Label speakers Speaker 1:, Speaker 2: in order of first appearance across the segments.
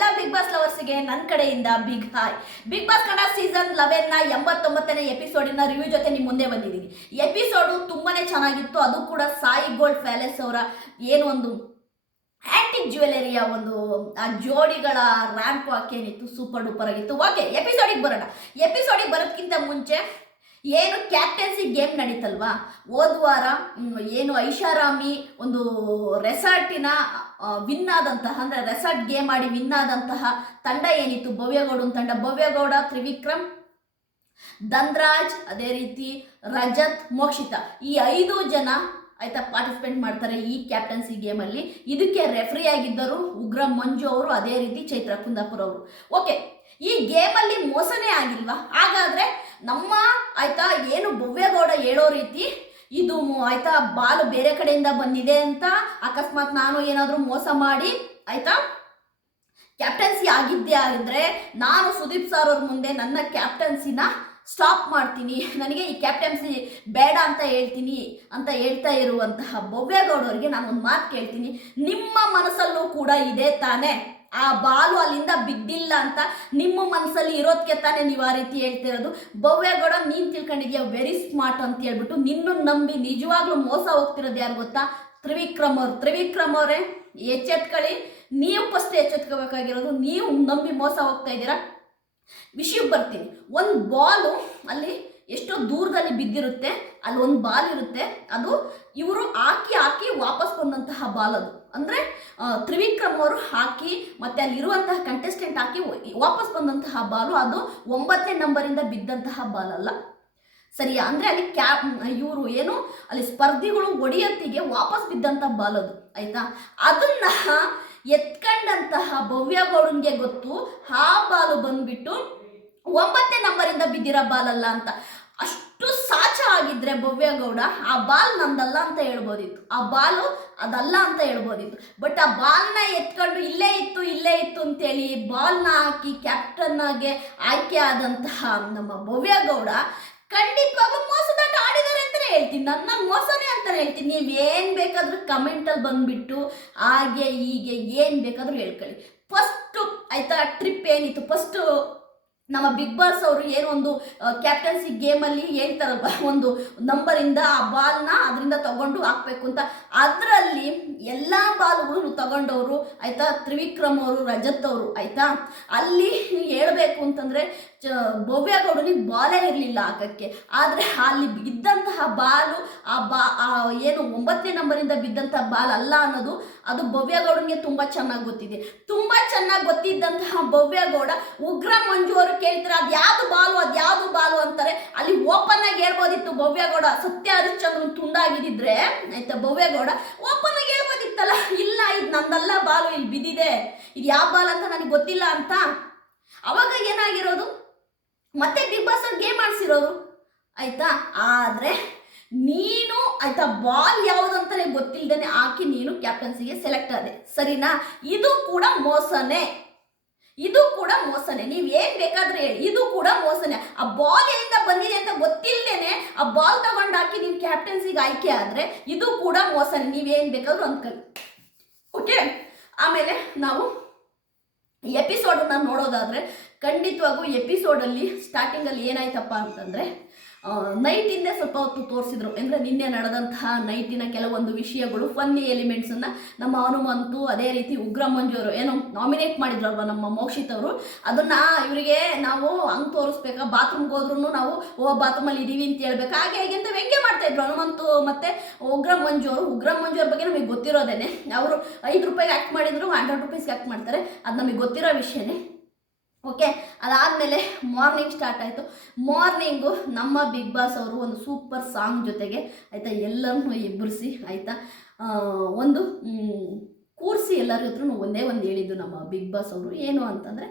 Speaker 1: ಎಲ್ಲ big boss ಲವರ್ಸ್ಗೆ ನನ್ನ ಕಡೆಯಿಂದ Bigg hi Bigg Boss Kannada season ಲೆವೆನ್ನ ಎಂಬತ್ತೊಂಬತ್ತನೇ ಎಪಿಸೋಡಿನ ರಿವ್ಯೂ ಜೊತೆ ನಿಮ್ಮ ಮುಂದೆ ಬಂದಿದ್ದೀನಿ. ಎಪಿಸೋಡು ತುಂಬಾನೇ ಚೆನ್ನಾಗಿತ್ತು. ಅದು ಕೂಡ ಸಾಯಿ ಗೋಲ್ಡ್ ಪ್ಯಾಲೇಸ್ ಅವರ ಏನು ಒಂದು ಆಂಟಿಕ್ ಜ್ಯುವೆಲರಿಯ ಒಂದು, ಆ ಜೋಡಿಗಳ ರ್ಯಾಂಪ್ ವಾಕ್ ಏನಿತ್ತು ಸೂಪರ್ ಡೂಪರ್ ಆಗಿತ್ತು ಓಕೆ ಎಪಿಸೋಡಿಗೆ ಬರೋಣ. ಎಪಿಸೋಡಿಗೆ ಬರೋದಕ್ಕಿಂತ ಮುಂಚೆ ಏನು ಕ್ಯಾಪ್ಟನ್ಸಿ ಗೇಮ್ ನಡೀತಲ್ವಾ? ಹೋದ ವಾರ ಏನು ಐಷಾರಾಮಿ ಒಂದು ರೆಸಾರ್ಟಿನ ವಿನ್ ಆದಂತಹ, ಅಂದರೆ ರೆಸಾರ್ಟ್ ಗೇಮ್ ಆಡಿ ವಿನ್ ಆದಂತಹ ತಂಡ ಏನಿತ್ತು? ಭವ್ಯಗೌಡನ ತಂಡ. ಭವ್ಯಗೌಡ, ತ್ರಿವಿಕ್ರಮ್, ಧನ್ರಾಜ್, ಅದೇ ರೀತಿ ರಜತ್, ಮೋಕ್ಷಿತ. ಈ ಐದು ಜನ ಆಯ್ತಾ ಪಾರ್ಟಿಸಿಪೇಟ್ ಮಾಡ್ತಾರೆ ಈ ಕ್ಯಾಪ್ಟನ್ಸಿ ಗೇಮಲ್ಲಿ ಇದಕ್ಕೆ ರೆಫ್ರಿ ಆಗಿದ್ದರು ಉಗ್ರ ಮಂಜು ಅವರು, ಅದೇ ರೀತಿ ಚೈತ್ರ ಕುಂದಾಪುರ ಅವರು. ಓಕೆ ಈ ಗೇಮಲ್ಲಿ ಮೋಸನೇ ಆಗಿಲ್ವಾ? ಹಾಗಾದ್ರೆ ನಮ್ಮ ಆಯ್ತಾ ಏನು ಭವ್ಯಗೌಡ ಹೇಳೋ ರೀತಿ ಇದು ಆಯಿತಾ ಬಾಲು ಬೇರೆ ಕಡೆಯಿಂದ ಬಂದಿದೆ ಅಂತ ಅಕಸ್ಮಾತ್ ನಾನು ಏನಾದರೂ ಮೋಸ ಮಾಡಿ, ಆಯ್ತಾ? ಕ್ಯಾಪ್ಟನ್ಸಿ ಆಗಿದ್ದೆ ಆಗಿದ್ರೆ ನಾನು ಸುದೀಪ್ ಸರ್ ಅವ್ರ ಮುಂದೆ ನನ್ನ ಕ್ಯಾಪ್ಟನ್ಸಿನ ಸ್ಟಾಪ್ ಮಾಡ್ತೀನಿ. ನನಗೆ ಈ ಕ್ಯಾಪ್ಟನ್ಸಿ ಬೇಡ ಅಂತ ಹೇಳ್ತೀನಿ ಅಂತ ಹೇಳ್ತಾ ಇರುವಂತಹ ಭವ್ಯಗೌಡರಿಗೆ ನಾನು ಒಂದು ಮಾತು ಕೇಳ್ತೀನಿ. ನಿಮ್ಮ ಮನಸ್ಸಲ್ಲೂ ಕೂಡ ಇದೆ ತಾನೇ? ಆ ಬಾಲು ಅಲ್ಲಿಂದ ಬಿದ್ದಿಲ್ಲ ಅಂತ ನಿಮ್ಮ ಮನಸ್ಸಲ್ಲಿ ಇರೋದಕ್ಕೆ ತಾನೇ ನೀವು ಆ ರೀತಿ ಹೇಳ್ತಿರೋದು ಭವ್ಯಗೌಡ ನೀನು ತಿಳ್ಕೊಂಡಿದ್ಯಾ? ವೆರಿ ಸ್ಮಾರ್ಟ್ ಅಂತ ಹೇಳ್ಬಿಟ್ಟು ನಿನ್ನ ನಂಬಿ ನಿಜವಾಗ್ಲೂ ಮೋಸ ಹೋಗ್ತಿರೋದು ಯಾರು ಗೊತ್ತಾ? ತ್ರಿವಿಕ್ರಮ್ ಅವ್ರು. ತ್ರಿವಿಕ್ರಮ್ ಅವರೇ, ಎಚ್ಚೆತ್ಕೊಳ್ಳಿ. ನೀವು ಫಸ್ಟ್ ಎಚ್ಚೆತ್ಕೋಬೇಕಾಗಿರೋದು, ನೀವು ನಂಬಿ ಮೋಸ ಹೋಗ್ತಾ ಇದ್ದೀರಾ? ವಿಷಯಕ್ಕೆ ಬರ್ತೀನಿ. ಒಂದು ಬಾಲು ಅಲ್ಲಿ ಎಷ್ಟೋ ದೂರದಲ್ಲಿ ಬಿದ್ದಿರುತ್ತೆ ಅಲ್ಲಿ ಒಂದು ಬಾಲ್ ಇರುತ್ತೆ. ಅದು ಇವರು ಹಾಕಿ ಹಾಕಿ ವಾಪಸ್ ಬಂದಂತಹ ಬಾಲ್ ಅದು. ಅಂದರೆ ತ್ರಿವಿಕ್ರಮ್ ಅವರು ಹಾಕಿ ಮತ್ತೆ ಅಲ್ಲಿರುವಂತಹ ಕಂಟೆಸ್ಟೆಂಟ್ ಹಾಕಿ ವಾಪಸ್ ಬಂದಂತಹ ಬಾಲು ಅದು ಒಂಬತ್ತನೇ ನಂಬರಿಂದ ಬಿದ್ದಂತಹ ಬಾಲ್ ಅಲ್ಲ ಸರಿಯಾ? ಅಂದರೆ ಅಲ್ಲಿ ಕ್ಯಾ ಇವರು ಏನು, ಅಲ್ಲಿ ಸ್ಪರ್ಧಿಗಳು ಒಡೆಯತ್ತಿಗೆ ವಾಪಸ್ ಬಿದ್ದಂತ ಬಾಲ್ ಅದು, ಆಯ್ತಾ? ಅದನ್ನ ಎತ್ಕೊಂಡಂತಹ ಭವ್ಯಗೌಡನ್ಗೆ ಗೊತ್ತು, ಆ ಬಾಲು ಬಂದ್ಬಿಟ್ಟು ಒಂಬತ್ತನೇ ನಂಬರಿಂದ ಬಿದ್ದಿರೋ ಬಾಲ್ ಅಲ್ಲ ಅಂತ. ಅಷ್ಟು ಸಾಚ ಆಗಿದ್ರೆ ಭವ್ಯಗೌಡ, ಆ ಬಾಲ್ ನಂದಲ್ಲ ಅಂತ ಹೇಳ್ಬೋದಿತ್ತು. ಆ ಬಾಲು ಅದಲ್ಲ ಅಂತ ಹೇಳ್ಬೋದಿತ್ತು. ಬಟ್ ಆ ಬಾಲ್ನ ಎತ್ಕೊಂಡು ಇಲ್ಲೇ ಇತ್ತು ಇಲ್ಲೇ ಇತ್ತು ಅಂತೇಳಿ ಬಾಲ್ನ ಹಾಕಿ ಕ್ಯಾಪ್ಟನ್ ಆಗಿ ಆಯ್ಕೆ ಆದಂತಹ ನಮ್ಮ ಭವ್ಯಗೌಡ ಖಂಡಿತವಾಗೂ ಮೋಸದಾಟ ಆಡಿದ್ದಾರೆ ಅಂತಲೇ ಹೇಳ್ತೀನಿ. ನನ್ನ ನಾನು ಮೋಸನೇ ಅಂತಲೇ ಹೇಳ್ತೀನಿ. ನೀವು ಏನು ಬೇಕಾದರೂ ಕಮೆಂಟಲ್ಲಿ ಬಂದುಬಿಟ್ಟು ಹಾಗೆ ಹೀಗೆ ಏನು ಬೇಕಾದರೂ ಹೇಳ್ಕೊಳ್ಳಿ. ಫಸ್ಟು ಆಯ್ತಾ ಟ್ರಿಪ್ ಏನಿತ್ತು? ಫಸ್ಟು ನಮ್ಮ ಬಿಗ್ ಬಾಸ್ ಅವರು ಏನೋ ಒಂದು ಕ್ಯಾಪ್ಟನ್ಸಿ ಗೇಮಲ್ಲಿ ಹೇಳ್ತಾರಲ್ವ, ಒಂದು ನಂಬರಿಂದ ಆ ಬಾಲ್ನ ಅದರಿಂದ ತಗೊಂಡು ಹಾಕ್ಬೇಕು ಅಂತ. ಅದರಲ್ಲಿ ಎಲ್ಲ ಬಾಲ್ಗಳು ತಗೊಂಡವರು, ಆಯಿತಾ, ತ್ರಿವಿಕ್ರಮ್ ಅವರು, ರಜತ್ ಅವರು, ಆಯಿತಾ? ಅಲ್ಲಿ ಹೇಳಬೇಕು ಅಂತಂದರೆ ಭವ್ಯಗೌಡನಿಗೆ ಬಾಲೇ ಇರಲಿಲ್ಲ ಆಗಕ್ಕೆ ಆದರೆ ಅಲ್ಲಿ ಬಿದ್ದಂತಹ ಬಾಲು, ಆ ಬಾ ಏನು ಒಂಬತ್ತನೇ ನಂಬರಿಂದ ಬಿದ್ದಂತಹ ಬಾಲ್ ಅಲ್ಲ ಅನ್ನೋದು ಅದು ಭವ್ಯಗೌಡನಿಗೆ ತುಂಬ ಚೆನ್ನಾಗಿ ಗೊತ್ತಿದೆ. ತುಂಬ ಚೆನ್ನಾಗಿ ಗೊತ್ತಿದ್ದಂತಹ ಭವ್ಯಗೌಡ ಉಗ್ರ ಮಂಜು ಅವರು ಕೇಳ್ತಾರೆ, ಅದು ಯಾವುದು ಬಾಲು, ಅದು ಯಾವುದು ಬಾಲು? ಅಂತಾರೆ. ಅಲ್ಲಿ ಓಪನ್ ಆಗಿ ಹೇಳ್ಬೋದಿತ್ತು ಭವ್ಯಗೌಡ ಸತ್ಯ ಹರಿಶ್ಚಂದ್ರನ್ ತುಂಡಾಗಿದ್ದಿದ್ರೆ, ಆಯ್ತಾ ಭವ್ಯಗೌಡ ಓಪನ್ ಆಗಿ ಹೇಳ್ಬೋದಿತ್ತಲ್ಲ, ಇಲ್ಲ, ಇದು ನಂದಲ್ಲ ಬಾಲು ಇಲ್ಲಿ ಬಿದ್ದಿದೆ. ಇದು ಯಾವ ಬಾಲ್ ಅಂತ ನನಗೆ ಗೊತ್ತಿಲ್ಲ ಅಂತ. ಅವಾಗ ಏನಾಗಿರೋದು? ಮತ್ತೆ ಬಿಗ್ ಬಾಸ್ ಅವ್ರು ಗೇಮ್ ಆಡ್ಸಿರೋರು? ಆಯ್ತಾ? ಆದರೆ ನೀನು, ಆಯ್ತಾ ಬಾಲ್ ಯಾವುದಂತಾನೆ ಗೊತ್ತಿಲ್ಲದೆ ಹಾಕಿ ನೀನು ಕ್ಯಾಪ್ಟನ್ಸಿಗೆ ಸೆಲೆಕ್ಟ್ ಆದೆ. ಸರಿನಾ? ಇದು ಕೂಡ ಮೋಸನೇ. ಇದು ಕೂಡ ಮೋಸನೆ. ನೀವು ಏನು ಬೇಕಾದ್ರೆ ಹೇಳಿ. ಇದು ಕೂಡ ಮೋಸನೆ. ಆ ಬಾಲ್ ಎಲ್ಲಿಂದ ಬಂದಿದೆ ಅಂತ ಗೊತ್ತಿಲ್ಲದೇನೆ ಆ ಬಾಲ್ ತಗೊಂಡು ಹಾಕಿ ನೀವು ಕ್ಯಾಪ್ಟನ್ಸಿಗೆ ಆಯ್ಕೆ ಆದ್ರೆ ಇದು ಕೂಡ ಮೋಸನೇ. ಏನು ಬೇಕಾದ್ರೂ ಅಂದ್ಕೊಳ್ಳಿ. ಓಕೆ ಆಮೇಲೆ ನಾವು ಎಪಿಸೋಡನ್ನ ನೋಡೋದಾದರೆ ಖಂಡಿತವಾಗೂ ಎಪಿಸೋಡಲ್ಲಿ, ಸ್ಟಾರ್ಟಿಂಗಲ್ಲಿ ಏನಾಯ್ತಪ್ಪ ಅಂತಂದರೆ ನೈಟಿಂದೇ ಸ್ವಲ್ಪ ಹೊತ್ತು ತೋರಿಸಿದ್ರು. ಅಂದರೆ ನಿನ್ನೆ ನಡೆದಂತಹ ನೈಟಿನ ಕೆಲವೊಂದು ವಿಷಯಗಳು ಫನ್ನಿ ಎಲಿಮೆಂಟ್ಸನ್ನು ನಮ್ಮ ಹನುಮಂತು, ಅದೇ ರೀತಿ ಉಗ್ರ ಮಂಜೂರು ಏನು ನಾಮಿನೇಟ್ ಮಾಡಿದ್ರಲ್ವ ನಮ್ಮ ಮೋಕ್ಷಿತ್ ಅವರು. ಅದನ್ನು ಇವರಿಗೆ ನಾವು ಹಂಗೆ ತೋರಿಸ್ಬೇಕಾ? ಬಾತ್ರೂಮ್ಗೆ ಹೋದ್ರೂ ನಾವು, ಓ ಬಾತ್ರೂಮಲ್ಲಿ ಇದ್ದೀವಿ ಅಂತ ಹೇಳ್ಬೇಕು? ಹಾಗೆ ಹೇಗೆ ಅಂತ ವ್ಯಂಗ್ಯ ಮಾಡ್ತಾಯಿದ್ರು ಹನುಮಂತು ಮತ್ತು ಉಗ್ರ ಅವರು. ಉಗ್ರ ಮಂಜು ಅವ್ರ ಬಗ್ಗೆ ನಮಗೆ ಗೊತ್ತಿರೋದೇನೆ. ಅವರು ಐದು ರೂಪಾಯಿಗೆ ಆ್ಯಕ್ಟ್ ಮಾಡಿದ್ರು ಹಂಡ್ರೆಡ್ ರುಪೀಸ್ಗೆ ಆ್ಯಕ್ಟ್ ಮಾಡ್ತಾರೆ. ಅದು ನಮಗೆ ಗೊತ್ತಿರೋ ವಿಷಯನೇ. ಓಕೆ ಅದಾದಮೇಲೆ ಮಾರ್ನಿಂಗ್ ಸ್ಟಾರ್ಟ್ ಆಯಿತು. ಮಾರ್ನಿಂಗು ನಮ್ಮ ಬಿಗ್ ಬಾಸ್ ಅವರು ಒಂದು ಸೂಪರ್ ಸಾಂಗ್ ಜೊತೆಗೆ ಆಯಿತಾ, ಎಲ್ಲರನ್ನೂ ಎಬ್ಬರಿಸಿ ಆಯಿತಾ ಒಂದು ಕೂರಿಸಿ ಎಲ್ಲರ ಹತ್ರ ಒಂದೇ ಒಂದು ಹೇಳಿದ್ದು ನಮ್ಮ ಬಿಗ್ ಬಾಸ್ ಅವರು. ಏನು ಅಂತಂದರೆ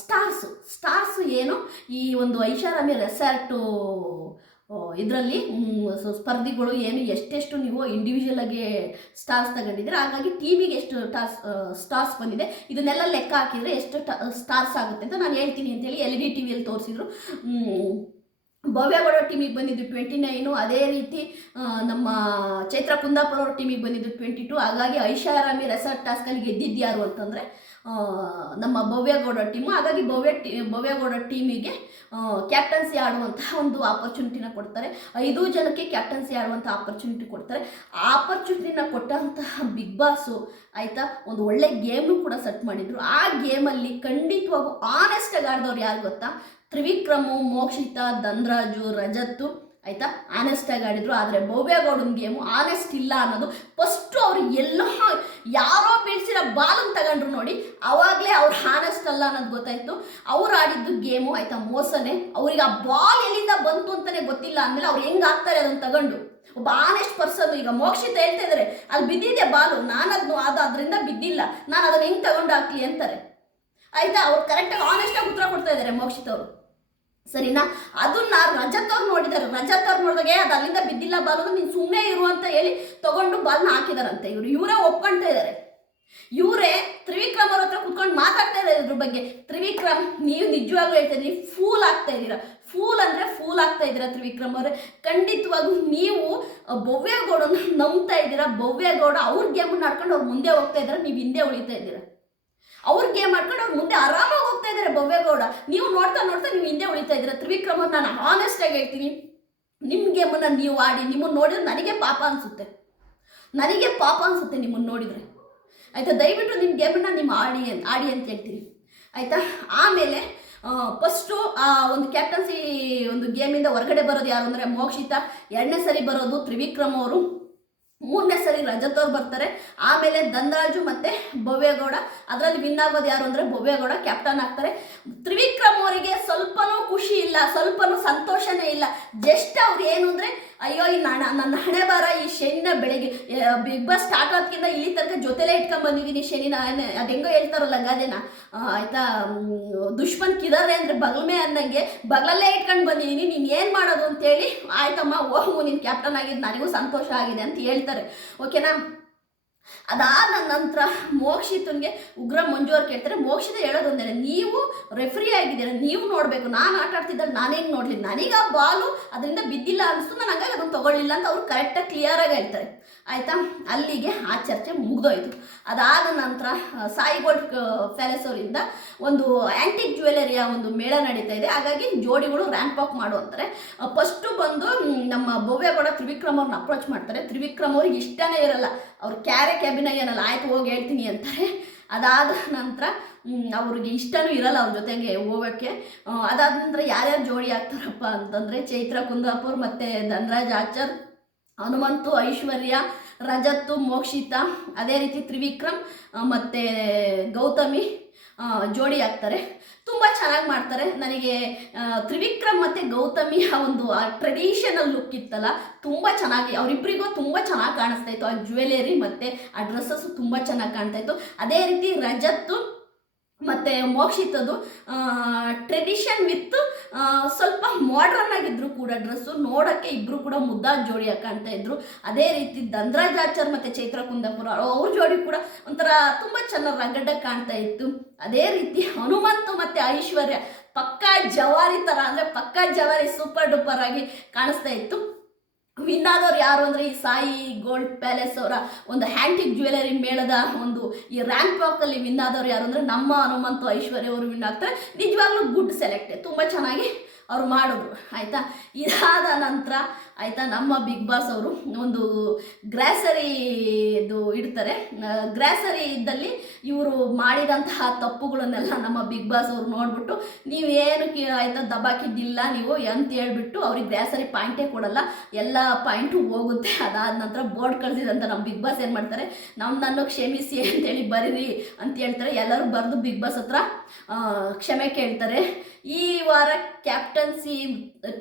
Speaker 1: ಸ್ಟಾರ್ಸು ಸ್ಟಾರ್ಸು ಏನು ಈ ಒಂದು ಐಷಾರಾಮಿ ರೆಸಾರ್ಟು ಇದರಲ್ಲಿ ಸ್ಪರ್ಧಿಗಳು ಏನು ಎಷ್ಟೆಷ್ಟು ನೀವು ಇಂಡಿವಿಜುವಲ್ ಆಗಿ ಸ್ಟಾರ್ಸ್ ತಗೊಂಡಿದ್ದೀರಾ? ಹಾಗಾಗಿ ಟೀಮಿಗೆ ಎಷ್ಟು ಟಾಸ್ ಸ್ಟಾರ್ಸ್ ಬಂದಿದೆ. ಇದನ್ನೆಲ್ಲ ಲೆಕ್ಕ ಹಾಕಿದರೆ ಎಷ್ಟು ಸ್ಟಾರ್ಸ್ ಆಗುತ್ತೆ ಅಂತ ನಾನು ಹೇಳ್ತೀನಿ ಅಂತೇಳಿ ಎಲ್ ಇ ಡಿ ಟಿ ವಿಯಲ್ಲಿ ತೋರಿಸಿದ್ರು. ಭವ್ಯಗೌಡ ಟೀಮಿಗೆ ಬಂದಿದ್ದು ಟ್ವೆಂಟಿ ನೈನು ಅದೇ ರೀತಿ ನಮ್ಮ ಚೈತ್ರ ಕುಂದಾಪುರ ಅವ್ರ ಟೀಮಿಗೆ ಬಂದಿದ್ದು ಟ್ವೆಂಟಿ ಟು ಹಾಗಾಗಿ ಐಷಾರಾಮಿ ರೆಸಾರ್ಟ್ ಟಾಸ್ಕಲ್ಲಿ ಗೆದ್ದಿದ್ದು ಯಾರು ಅಂತಂದರೆ ನಮ್ಮ ಭವ್ಯಗೌಡ ಟೀಮು ಹಾಗಾಗಿ ಭವ್ಯ ಟೀ ಭವ್ಯಗೌಡ ಟೀಮಿಗೆ ಕ್ಯಾಪ್ಟನ್ಸಿ ಆಡುವಂತಹ ಒಂದು ಆಪರ್ಚುನಿಟಿನ ಕೊಡ್ತಾರೆ. ಐದು ಜನಕ್ಕೆ ಕ್ಯಾಪ್ಟನ್ಸಿ ಆಡುವಂಥ ಆಪರ್ಚುನಿಟಿ ಕೊಡ್ತಾರೆ. ಆ ಆಪರ್ಚುನಿಟಿನ ಕೊಟ್ಟಂತಹ ಬಿಗ್ ಬಾಸು ಆಯಿತಾ, ಒಂದು ಒಳ್ಳೆ ಗೇಮ್ನು ಕೂಡ ಸೆಟ್ ಮಾಡಿದರು. ಆ ಗೇಮಲ್ಲಿ ಖಂಡಿತವಾಗೂ ಆನೆಸ್ಟಾಗಿ ಆಡಿದವ್ರು ಯಾರು ಗೊತ್ತಾ? ತ್ರಿವಿಕ್ರಮು, ಮೋಕ್ಷಿತ, ಧನ್ರಾಜು, ರಜತ್ತು, ಆಯಿತಾ? ಆನೆಸ್ಟಾಗಿ ಆಡಿದ್ರು. ಆದರೆ ಭವ್ಯಗೌಡನ ಗೇಮು ಆನೆಸ್ಟ್ ಇಲ್ಲ ಅನ್ನೋದು ಫಸ್ಟು ಅವ್ರು ಎಲ್ಲೋ ಯಾರೋ ಬೀಳ್ಸಿರೋ ಬಾಲನ್ನು ತಗೊಂಡ್ರು ನೋಡಿ, ಅವಾಗಲೇ ಅವ್ರು ಹಾನೆಸ್ಟ್ ಅಲ್ಲ ಅನ್ನೋದು ಗೊತ್ತಾಯ್ತು. ಅವ್ರು ಆಡಿದ್ದು ಗೇಮು ಆಯಿತಾ ಮೋಸನೆ. ಅವ್ರಿಗೆ ಆ ಬಾಲ್ ಎಲ್ಲಿಂದ ಬಂತು ಅಂತಲೇ ಗೊತ್ತಿಲ್ಲ ಅಂದಮೇಲೆ ಅವ್ರು ಹೆಂಗೆ ಆಗ್ತಾರೆ ಅದನ್ನು ತಗೊಂಡು. ಒಬ್ಬ ಆನೆಸ್ಟ್ ಪರ್ಸನ್ ಈಗ ಮೋಕ್ಷಿತ ಹೇಳ್ತಾ ಇದ್ದಾರೆ ಅಲ್ಲಿ ಬಿದ್ದಿದೆ ಬಾಲು ನಾನು ಆದ ಅದು ಅದರಿಂದ ಬಿದ್ದಿಲ್ಲ. ನಾನು ಅದನ್ನು ಹೆಂಗೆ ತಗೊಂಡು ಹಾಕ್ಲಿ ಅಂತಾರೆ. ಆಯ್ತಾ? ಅವ್ರು ಕರೆಕ್ಟಾಗಿ ಆನೆಸ್ಟಾಗಿ ಉತ್ತರ ಕೊಡ್ತಾ ಇದ್ದಾರೆ ಮೋಕ್ಷಿತ ಅವರು ಸರಿನಾ? ಅದನ್ನ ರಜತ್ ಅವ್ರು ನೋಡಿದ್ದಾರೆ ರಜತ್ ಅವ್ರು ನೋಡಿದಾಗ ಅದು ಅಲ್ಲಿಂದ ಬಿದ್ದಿಲ್ಲ ಬಾಲು ನೀನು ಸುಮ್ಮನೆ ಇರು ಅಂತ ಹೇಳಿ ತಗೊಂಡು ಬಾಲ್ನ ಹಾಕಿದಾರಂತೆ ಇವರು. ಇವರೇ ಒಪ್ಕೊಂತಾ ಇದ್ದಾರೆ ಇವರೇ ತ್ರಿವಿಕ್ರಮ್ ಅವ್ರ ಹತ್ರ ಕುತ್ಕೊಂಡು ಮಾತಾಡ್ತಾ ಇದ್ದಾರೆ ಇದ್ರ ಬಗ್ಗೆ. ತ್ರಿವಿಕ್ರಮ್, ನೀವು ನಿಜವಾಗ್ಲೂ ಹೇಳ್ತಾ ಇದ್ದೀರಿ ಫೂಲ್ ಆಗ್ತಾ ಇದ್ದೀರಾ. ಫೂಲ್ ಅಂದರೆ ಫೂಲ್ ಆಗ್ತಾ ಇದ್ದೀರಾ ತ್ರಿವಿಕ್ರಮ್ ಅವರೇ? ಖಂಡಿತವಾಗೂ ನೀವು ಭವ್ಯಗೌಡನ ನಂಬ್ತಾ ಇದ್ದೀರಾ. ಭವ್ಯಗೌಡ ಅವ್ರ ಗೇಮನ್ನ ಆಡ್ಕೊಂಡು ಅವ್ರು ಮುಂದೆ ಹೋಗ್ತಾ ನೀವು ಹಿಂದೆ ಉಳಿತಾ ಇದ್ದೀರಾ. ಅವ್ರ ಗೇಮ್ ಮಾಡ್ಕೊಂಡು ಅವ್ರು ಮುಂದೆ ಆರಾಮಾಗಿ ಹೋಗ್ತಾ ಇದ್ದಾರೆ ಭವ್ಯಗೌಡ. ನೀವು ನೋಡ್ತಾ ನೋಡ್ತಾ ನೀವು ಹಿಂದೆ ಉಳಿತಾ ಇದ್ದೀರಾ. ತ್ರಿವಿಕ್ರಮ್ ನಾನು ಆನೆಸ್ಟಾಗಿ ಹೇಳ್ತೀನಿ. ನಿಮ್ಮ ಗೇಮನ್ನು ನೀವು ಆಡಿ ನಿಮ್ಮನ್ನು ನೋಡಿದ್ರೆ ನನಗೆ ಪಾಪ ಅನಿಸುತ್ತೆ. ನನಗೆ ಪಾಪ ಅನಿಸುತ್ತೆ ನಿಮ್ಮನ್ನು ನೋಡಿದರೆ. ಆಯಿತಾ? ದಯವಿಟ್ಟು ನಿಮ್ಮ ಗೇಮನ್ನು ನಿಮ್ಮ ಆಡಿ ಆಡಿ ಅಂತ ಹೇಳ್ತೀನಿ. ಆಯಿತಾ? ಆಮೇಲೆ ಫಸ್ಟು ಆ, ಒಂದು ಕ್ಯಾಪ್ಟನ್ಸಿ ಒಂದು ಗೇಮಿಂದ ಹೊರಗಡೆ ಬರೋದು ಯಾರು ಅಂದರೆ ಮೋಕ್ಷಿತ. ಎರಡನೇ ಸರಿ ಬರೋದು ತ್ರಿವಿಕ್ರಮ್ ಅವರು. ಮೂರನೇ ಸರಿ ರಜತ್ ಅವ್ರು ಬರ್ತಾರೆ. ಆಮೇಲೆ ದಂದಾಜು ಮತ್ತೆ ಭವ್ಯಗೌಡ. ಅದರಲ್ಲಿ ವಿನ್ ಆಗೋದು ಯಾರು ಅಂದರೆ ಭವ್ಯಗೌಡ ಕ್ಯಾಪ್ಟನ್ ಆಗ್ತಾರೆ. ತ್ರಿವಿಕ್ರಮ್ ಅವರಿಗೆ ಸ್ವಲ್ಪನೂ ಖುಷಿ ಇಲ್ಲ, ಸ್ವಲ್ಪನೂ ಸಂತೋಷನೇ ಇಲ್ಲ. ಜಸ್ಟ್ ಅವ್ರು ಏನು ಅಂದರೆ ಅಯ್ಯೋ, ಈ ನಾಣ, ನನ್ನ ಹಣೆ ಬಾರ ಈ ಶನಿನ ಬೆಳಗ್ಗೆ ಬಿಗ್ ಬಾಸ್ ಸ್ಟಾರ್ಟ್ ಆದ್ಕಿಂತ ಇಲ್ಲಿ ತನಕ ಜೊತೆಲೇ ಇಟ್ಕೊಂಡ್ ಬಂದಿದ್ದೀನಿ ಶನಿನ ಅದು ಹೆಂಗೋ ಹೇಳ್ತಾರಲ್ಲ ಗಾದೆನ ಆಯ್ತಾ ದುಷ್ಮನ್ ಕಿದಾರೆ ಅಂದರೆ ಬಗಲ್ಮೆ ಅನ್ನಂಗೆ ಬಗಲಲ್ಲೇ ಇಟ್ಕೊಂಡು ಬಂದಿದ್ದೀನಿ. ನೀನು ಏನು ಮಾಡೋದು ಅಂತೇಳಿ, ಆಯ್ತಮ್ಮ, ಓಹ್, ನಿನ್ ಕ್ಯಾಪ್ಟನ್ ಆಗಿದ್ದು ನನಗೂ ಸಂತೋಷ ಆಗಿದೆ ಅಂತ ಹೇಳ್ತಾರೆ. ಓಕೆನಾ ಅದಾದ ನಂತರ ಮೋಕ್ಷಿತನ್ಗೆ ಉಗ್ರ ಮಂಜೂರ್ ಕೇಳ್ತಾರೆ. ಮೋಕ್ಷಿತ ಹೇಳೋದೊಂದೇ ನೀವು ರೆಫ್ರಿ ಆಗಿದ್ದೀರ, ನೀವು ನೋಡಬೇಕು, ನಾನು ಆಟ ಆಡ್ತಿದ್ದಾಗ ನಾನೇನು ನೋಡಲಿ ನನಗೆ ಆ ಬಾಲು ಅದರಿಂದ ಬಿದ್ದಿಲ್ಲ ಅನಿಸ್ತು ನಾನು ಹಂಗಾಗಿ ಅದನ್ನು ತಗೊಳ್ಳಿಲ್ಲ ಅಂತ ಅವ್ರು ಕರೆಕ್ಟಾಗಿ ಕ್ಲಿಯರಾಗಿ ಹೇಳ್ತಾರೆ. ಆಯಿತಾ? ಅಲ್ಲಿಗೆ ಆ ಚರ್ಚೆ ಮುಗ್ದೋಯ್ತು. ಅದಾದ ನಂತರ ಸಾಯಿಗೋಲ್ಡ್ ಸಾಯಿ ಗೋಲ್ಡ್ ಪ್ಯಾಲೇಸ್ ಅವರಿಂದ ಒಂದು ಆ್ಯಂಟಿಕ್ ಜ್ಯುವೆಲರಿಯ ಒಂದು ಮೇಳ ನಡೀತಾ ಇದೆ. ಹಾಗಾಗಿ ಜೋಡಿಗಳು ರ್ಯಾಂಪ್ ವಾಕ್ ಮಾಡು ಅಂತಾರೆ. ಫಸ್ಟು ಬಂದು ನಮ್ಮ ಭವ್ಯಗೌಡ ತ್ರಿವಿಕ್ರಮ್ ಅವ್ರನ್ನ ಅಪ್ರೋಚ್ ಮಾಡ್ತಾರೆ. ತ್ರಿವಿಕ್ರಮ್ ಅವ್ರಿಗೆ ಇಷ್ಟನೇ ಇರಲ್ಲ. ಅವ್ರು ಕ್ಯಾರೆ ಕ್ಯಾಬಿನ ಏನಲ್ಲ, ಆಯ್ತು ಹೋಗಿ ಹೇಳ್ತೀನಿ ಅಂತಾರೆ. ಅದಾದ ನಂತರ ಅವ್ರಿಗೆ ಇಷ್ಟನೂ ಇರಲ್ಲ ಅವ್ರ ಜೊತೆಗೆ ಹೋಗೋಕ್ಕೆ. ಅದಾದ ನಂತರ ಯಾರ್ಯಾರು ಜೋಡಿ ಆಗ್ತಾರಪ್ಪ ಅಂತಂದರೆ ಚೈತ್ರ ಕುಂದಾಪುರ್ ಮತ್ತು ಧನರಾಜ್ ಆಚಾರ್ ಹನುಮಂತು, ಐಶ್ವರ್ಯ, ರಜತ್ತು, ಮೋಕ್ಷಿತ, ಅದೇ ರೀತಿ ತ್ರಿವಿಕ್ರಮ್ ಮತ್ತು ಗೌತಮಿ ಜೋಡಿ ಆಗ್ತಾರೆ. ತುಂಬ ಚೆನ್ನಾಗಿ ಮಾಡ್ತಾರೆ. ನನಗೆ ತ್ರಿವಿಕ್ರಮ್ ಮತ್ತು ಗೌತಮಿಯ ಒಂದು, ಆ ಟ್ರೆಡಿಷನಲ್ ಲುಕ್ ಇತ್ತಲ್ಲ, ತುಂಬ ಚೆನ್ನಾಗಿ ಅವರಿಬ್ಬರಿಗೂ ತುಂಬ ಚೆನ್ನಾಗಿ ಕಾಣಿಸ್ತಾ ಇತ್ತು. ಆ ಜ್ಯುವೆಲರಿ ಮತ್ತು ಆ ಡ್ರೆಸ್ಸಸ್ಸು ತುಂಬ ಚೆನ್ನಾಗಿ ಕಾಣ್ತಾ ಇತ್ತು. ಅದೇ ರೀತಿ ರಜತ್ತು ಮತ್ತು ಅದು ಟ್ರೆಡಿಷನ್ ವಿತ್ ಸ್ವಲ್ಪ ಮಾಡ್ರನ್ ಆಗಿದ್ರು ಕೂಡ ಡ್ರೆಸ್ಸು ನೋಡೋಕ್ಕೆ ಇಬ್ರು ಕೂಡ ಮುದ್ದಾದ ಜೋಡಿ ಕಾಣ್ತಾ ಇದ್ರು. ಅದೇ ರೀತಿ ದಂದ್ರಾಜಾಚಾರ್ ಮತ್ತು ಚೈತ್ರ ಕುಂದಪುರ ಅವ್ರ ಜೋಡಿ ಕೂಡ ಒಂಥರ ತುಂಬ ಚೆನ್ನಾಗಿ ರಗಡ್ಡ ಕಾಣ್ತಾ ಇತ್ತು. ಅದೇ ರೀತಿ ಹನುಮಂತು ಮತ್ತು ಐಶ್ವರ್ಯ ಪಕ್ಕಾ ಜವಾರಿ ಥರ ಅಂದರೆ ಪಕ್ಕಾ ಜವಾರಿ ಸೂಪರ್ ಡೂಪರ್ ಆಗಿ ಕಾಣಿಸ್ತಾ ಇತ್ತು. ವಿನ್ ಆದವ್ರು ಯಾರು ಅಂದರೆ ಈ ಸಾಯಿ ಗೋಲ್ಡ್ ಪ್ಯಾಲೇಸ್ ಅವರ ಒಂದು ಹ್ಯಾಂಟಿಕ್ ಜ್ಯುವೆಲರಿ ಮೇಳದ ಒಂದು ಈ ರ್ಯಾಂಕ್ ವಾಕಲ್ಲಿ ವಿನ್ ಆದವ್ರು ಯಾರು ಅಂದರೆ ನಮ್ಮ ಹನುಮಂತು ಐಶ್ವರ್ಯ ಅವರು ವಿನ್ ಆಗ್ತಾರೆ. ನಿಜವಾಗ್ಲೂ ಗುಡ್ ಸೆಲೆಕ್ಟ್ ತುಂಬ ಚೆನ್ನಾಗಿ ಅವ್ರು ಮಾಡಿದ್ರು. ಆಯಿತಾ? ಇದಾದ ನಂತರ ಆಯಿತಾ? ನಮ್ಮ ಬಿಗ್ ಬಾಸ್ ಅವರು ಒಂದು ಗ್ರಾಸರಿದು ಇಡ್ತಾರೆ. ಗ್ರಾಸರಿ ಇದ್ದಲ್ಲಿ ಇವರು ಮಾಡಿದಂತಹ ತಪ್ಪುಗಳನ್ನೆಲ್ಲ ನಮ್ಮ ಬಿಗ್ ಬಾಸ್ ಅವರು ನೋಡ್ಬಿಟ್ಟು, ನೀವೇನು ಆಯಿತಾ ದಬಾಕಿದ್ದಿಲ್ಲ ನೀವು ಅಂತ ಹೇಳ್ಬಿಟ್ಟು ಅವ್ರಿಗೆ ಗ್ರ್ಯಾಸರಿ ಪಾಯಿಂಟೇ ಕೊಡಲ್ಲ, ಎಲ್ಲ ಪಾಯಿಂಟು ಹೋಗುತ್ತೆ. ಅದಾದ ನಂತರ ಬೋರ್ಡ್ ಕಳಿಸಿದಂತ ನಮ್ಮ ಬಿಗ್ ಬಾಸ್ ಏನು ಮಾಡ್ತಾರೆ ನಮ್ಮನ್ನು ಕ್ಷಮಿಸಿ ಅಂತೇಳಿ ಬರೀರಿ ಅಂತ ಹೇಳ್ತಾರೆ. ಎಲ್ಲರೂ ಬರೆದು ಬಿಗ್ ಬಾಸ್ ಹತ್ರ ಕ್ಷಮೆ ಕೇಳ್ತಾರೆ. ಈ ವಾರ ಕ್ಯಾಪ್ಟನ್ಸಿ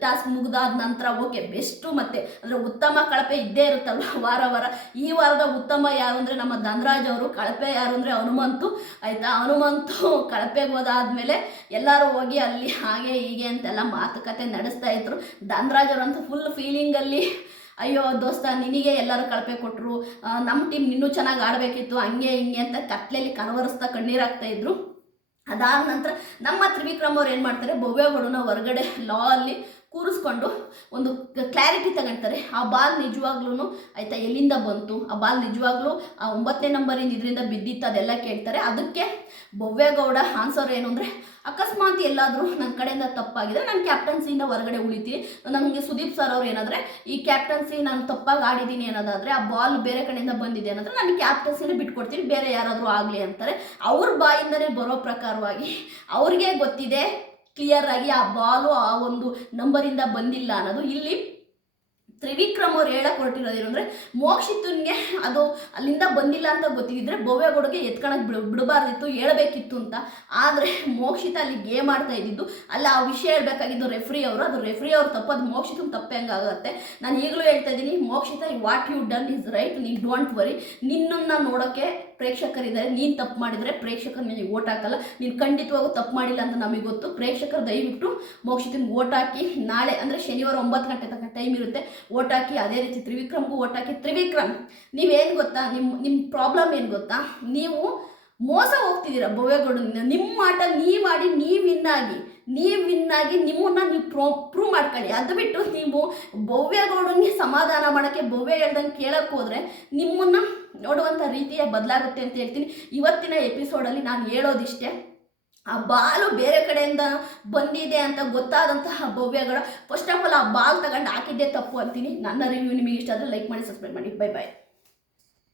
Speaker 1: ಟಾಸ್ಕ್ ಮುಗಿದಾದ ನಂತರ ಓಕೆ ಬೆಸ್ಟು ಮತ್ತೆ, ಅಂದರೆ ಉತ್ತಮ ಕಳಪೆ ಇದ್ದೇ ಇರುತ್ತಲ್ಲ ವಾರ ವಾರ. ಈ ವಾರದ ಉತ್ತಮ ಯಾರು ಅಂದರೆ ನಮ್ಮ ಧನರಾಜ್ ಅವರು. ಕಳಪೆ ಯಾರು ಅಂದರೆ ಹನುಮಂತು. ಆಯಿತಾ? ಹನುಮಂತು ಕಳಪೆಗೆ ಹೋದಾದ್ಮೇಲೆ ಎಲ್ಲರೂ ಹೋಗಿ ಅಲ್ಲಿ ಹಾಗೆ ಹೀಗೆ ಅಂತೆಲ್ಲ ಮಾತುಕತೆ ನಡೆಸ್ತಾ ಇದ್ರು. ಧನರಾಜ್ ಅವರಂತೂ ಫುಲ್ ಫೀಲಿಂಗಲ್ಲಿ ಅಯ್ಯೋ ದೋಸ್ತ, ನಿನಗೆ ಎಲ್ಲರೂ ಕಳಪೆ ಕೊಟ್ಟರು ನಮ್ಮ ಟೀಮ್ ಇನ್ನೂ ಚೆನ್ನಾಗಿ ಆಡಬೇಕಿತ್ತು. ಹಂಗೆ ಹಿಂಗೆ ಅಂತ ಕತ್ಲೆಯಲ್ಲಿ ಕನವರಿಸ್ತಾ ಕಣ್ಣೀರಾಗ್ತಾ ಇದ್ರು. ಅದಾದ ನಂತರ ನಮ್ಮ ತ್ರಿವಿಕ್ರಮ್ ಅವ್ರು ಏನು ಮಾಡ್ತಾರೆ? ಭವ್ಯಗೌಡನ ಹೊರಗಡೆ ಲಾ ಅಲ್ಲಿ ಕೂರಿಸ್ಕೊಂಡು ಒಂದು ಕ್ಲಾರಿಟಿ ತಗೊಳ್ತಾರೆ. ಆ ಬಾಲ್ ನಿಜವಾಗ್ಲೂ ಆಯಿತಾ ಎಲ್ಲಿಂದ ಬಂತು? ಆ ಬಾಲ್ ನಿಜವಾಗ್ಲೂ ಆ ಒಂಬತ್ತನೇ ನಂಬರಿಂದ ಇದರಿಂದ ಬಿದ್ದಿತ್ತು, ಅದೆಲ್ಲ ಕೇಳ್ತಾರೆ. ಅದಕ್ಕೆ ಬೊವ್ವೇಗೌಡ ಆನ್ಸರ್ ಏನು ಅಂದರೆ, ಅಕಸ್ಮಾತ್ ಎಲ್ಲಾದರೂ ನನ್ನ ಕಡೆಯಿಂದ ತಪ್ಪಾಗಿದೆ, ನಾನು ಕ್ಯಾಪ್ಟನ್ಸಿಯಿಂದ ಹೊರಗಡೆ ಉಳಿತೀನಿ. ನನಗೆ ಸುದೀಪ್ ಸರ್ ಅವ್ರು ಏನಾದರೆ, ಈ ಕ್ಯಾಪ್ಟನ್ಸಿ ನಾನು ತಪ್ಪಾಗಿ ಆಡಿದ್ದೀನಿ ಅನ್ನೋದಾದರೆ, ಆ ಬಾಲ್ ಬೇರೆ ಕಡೆಯಿಂದ ಬಂದಿದೆ ಅನ್ನೋದ್ರೆ ನಾನು ಕ್ಯಾಪ್ಟನ್ಸಿನೇ ಬಿಟ್ಕೊಡ್ತೀನಿ, ಬೇರೆ ಯಾರಾದರೂ ಆಗಲಿ ಅಂತಾರೆ. ಅವ್ರ ಬಾಯಿಂದನೇ ಬರೋ ಪ್ರಕಾರವಾಗಿ ಅವ್ರಿಗೆ ಗೊತ್ತಿದೆ ಕ್ಲಿಯರ್ ಆಗಿ ಆ ಬಾಲು ಆ ಒಂದು ನಂಬರಿಂದ ಬಂದಿಲ್ಲ ಅನ್ನೋದು ಇಲ್ಲಿ ತ್ರಿವಿಕ್ರಮ್ ಅವ್ರು ಹೇಳಕ್ ಹೊರಟಿರೋದೇನು ಅಂದರೆ, ಮೋಕ್ಷಿತನ್ಗೆ ಅದು ಅಲ್ಲಿಂದ ಬಂದಿಲ್ಲ ಅಂತ ಗೊತ್ತಿದ್ದರೆ ಭವ್ಯಗೌಡಗೆ ಎತ್ಕೊಳಕ್ಕೆ ಬಿಡ, ಬಿಡಬಾರ್ದಿತ್ತು, ಹೇಳಬೇಕಿತ್ತು ಅಂತ. ಆದರೆ ಮೋಕ್ಷಿತ ಅಲ್ಲಿ ಗೇಮ್ ಆಡ್ತಾ ಇದ್ದಿದ್ದು, ಅಲ್ಲಿ ಆ ವಿಷಯ ಹೇಳ್ಬೇಕಾಗಿದ್ದು ರೆಫ್ರಿ ಅವರು. ಅದು ರೆಫ್ರಿ ಅವ್ರು ತಪ್ಪು, ಅದು ಮೋಕ್ಷಿತನ ತಪ್ಪೆ ಹಂಗಾಗತ್ತೆ. ನಾನು ಈಗಲೂ ಹೇಳ್ತಾ ಇದ್ದೀನಿ, Mokshita what you done is right ನೀನು ಡೋಂಟ್ ವರಿ ನಿನ್ನನ್ನು ನೋಡೋಕ್ಕೆ ಪ್ರೇಕ್ಷಕರಿದ್ದಾರೆ. ನೀನು ತಪ್ಪು ಮಾಡಿದರೆ ಪ್ರೇಕ್ಷಕರು ನಿನಗೆ ಓಟ್ ಹಾಕಲ್ಲ. ನೀನು ಖಂಡಿತವಾಗೂ ತಪ್ಪು ಮಾಡಿಲ್ಲ ಅಂತ ನಮಗೆ ಗೊತ್ತು. ಪ್ರೇಕ್ಷಕರು ದಯವಿಟ್ಟು ಮೋಕ್ಷಿತನಿಗೆ ಓಟ್ ಹಾಕಿ. ನಾಳೆ ಅಂದರೆ ಶನಿವಾರ ಒಂಬತ್ತು ಗಂಟೆ ತನಕ ಟೈಮ್ ಇರುತ್ತೆ. ಓಟ್ ಹಾಕಿ, ಅದೇ ರೀತಿ ತ್ರಿವಿಕ್ರಮ್ಗೂ ಓಟ್ ಹಾಕಿ. ತ್ರಿವಿಕ್ರಮ್, ನೀವೇನು ಗೊತ್ತಾ? ನಿಮ್ಮ ನಿಮ್ಮ ಪ್ರಾಬ್ಲಮ್ ಏನು ಗೊತ್ತಾ? ನೀವು ಮೋಸ ಹೋಗ್ತಿದ್ದೀರಾ ಭವ್ಯಗೌಡನಿಂದ ನಿಮ್ಮ ಆಟ ನೀವು ಮಾಡಿ ನೀವು ವಿನ್ ಆಗಿ. ನೀವು ವಿನ್ ಆಗಿ ನಿಮ್ಮನ್ನ ನೀವು ಪ್ರೋ ಪ್ರೂವ್ ಮಾಡ್ಕೊಳ್ಳಿ. ಅದು ಬಿಟ್ಟು ನೀವು ಭವ್ಯಗೌಡನಿಗೆ ಸಮಾಧಾನ ಮಾಡೋಕ್ಕೆ, ಭವ್ಯ ಹೇಳ್ದಂಗೆ ಕೇಳಕ್ಕೆ ಹೋದರೆ ನಿಮ್ಮನ್ನು ನೋಡುವಂಥ ರೀತಿಯ ಬದಲಾಗುತ್ತೆ ಅಂತ ಹೇಳ್ತೀನಿ. ಇವತ್ತಿನ ಎಪಿಸೋಡಲ್ಲಿ ನಾನು ಹೇಳೋದಿಷ್ಟೇ, ಆ ಬಾಲು ಬೇರೆ ಕಡೆಯಿಂದ ಬಂದಿದೆ ಅಂತ ಗೊತ್ತಾದಂತಹ ಭವ್ಯಗಳು ಫಸ್ಟ್ ಆಫ್ ಆಲ್ ಆ ಬಾಲ್ ತಗೊಂಡು ಹಾಕಿದ್ದೆ ತಪ್ಪು ಅಂತೀನಿ. ನನ್ನ ರಿವ್ಯೂ ನಿಮಗೆ ಇಷ್ಟ ಆದರೆ ಲೈಕ್ ಮಾಡಿ ಸಬ್ಸ್ಕ್ರೈಬ್ ಮಾಡಿ. Bye bye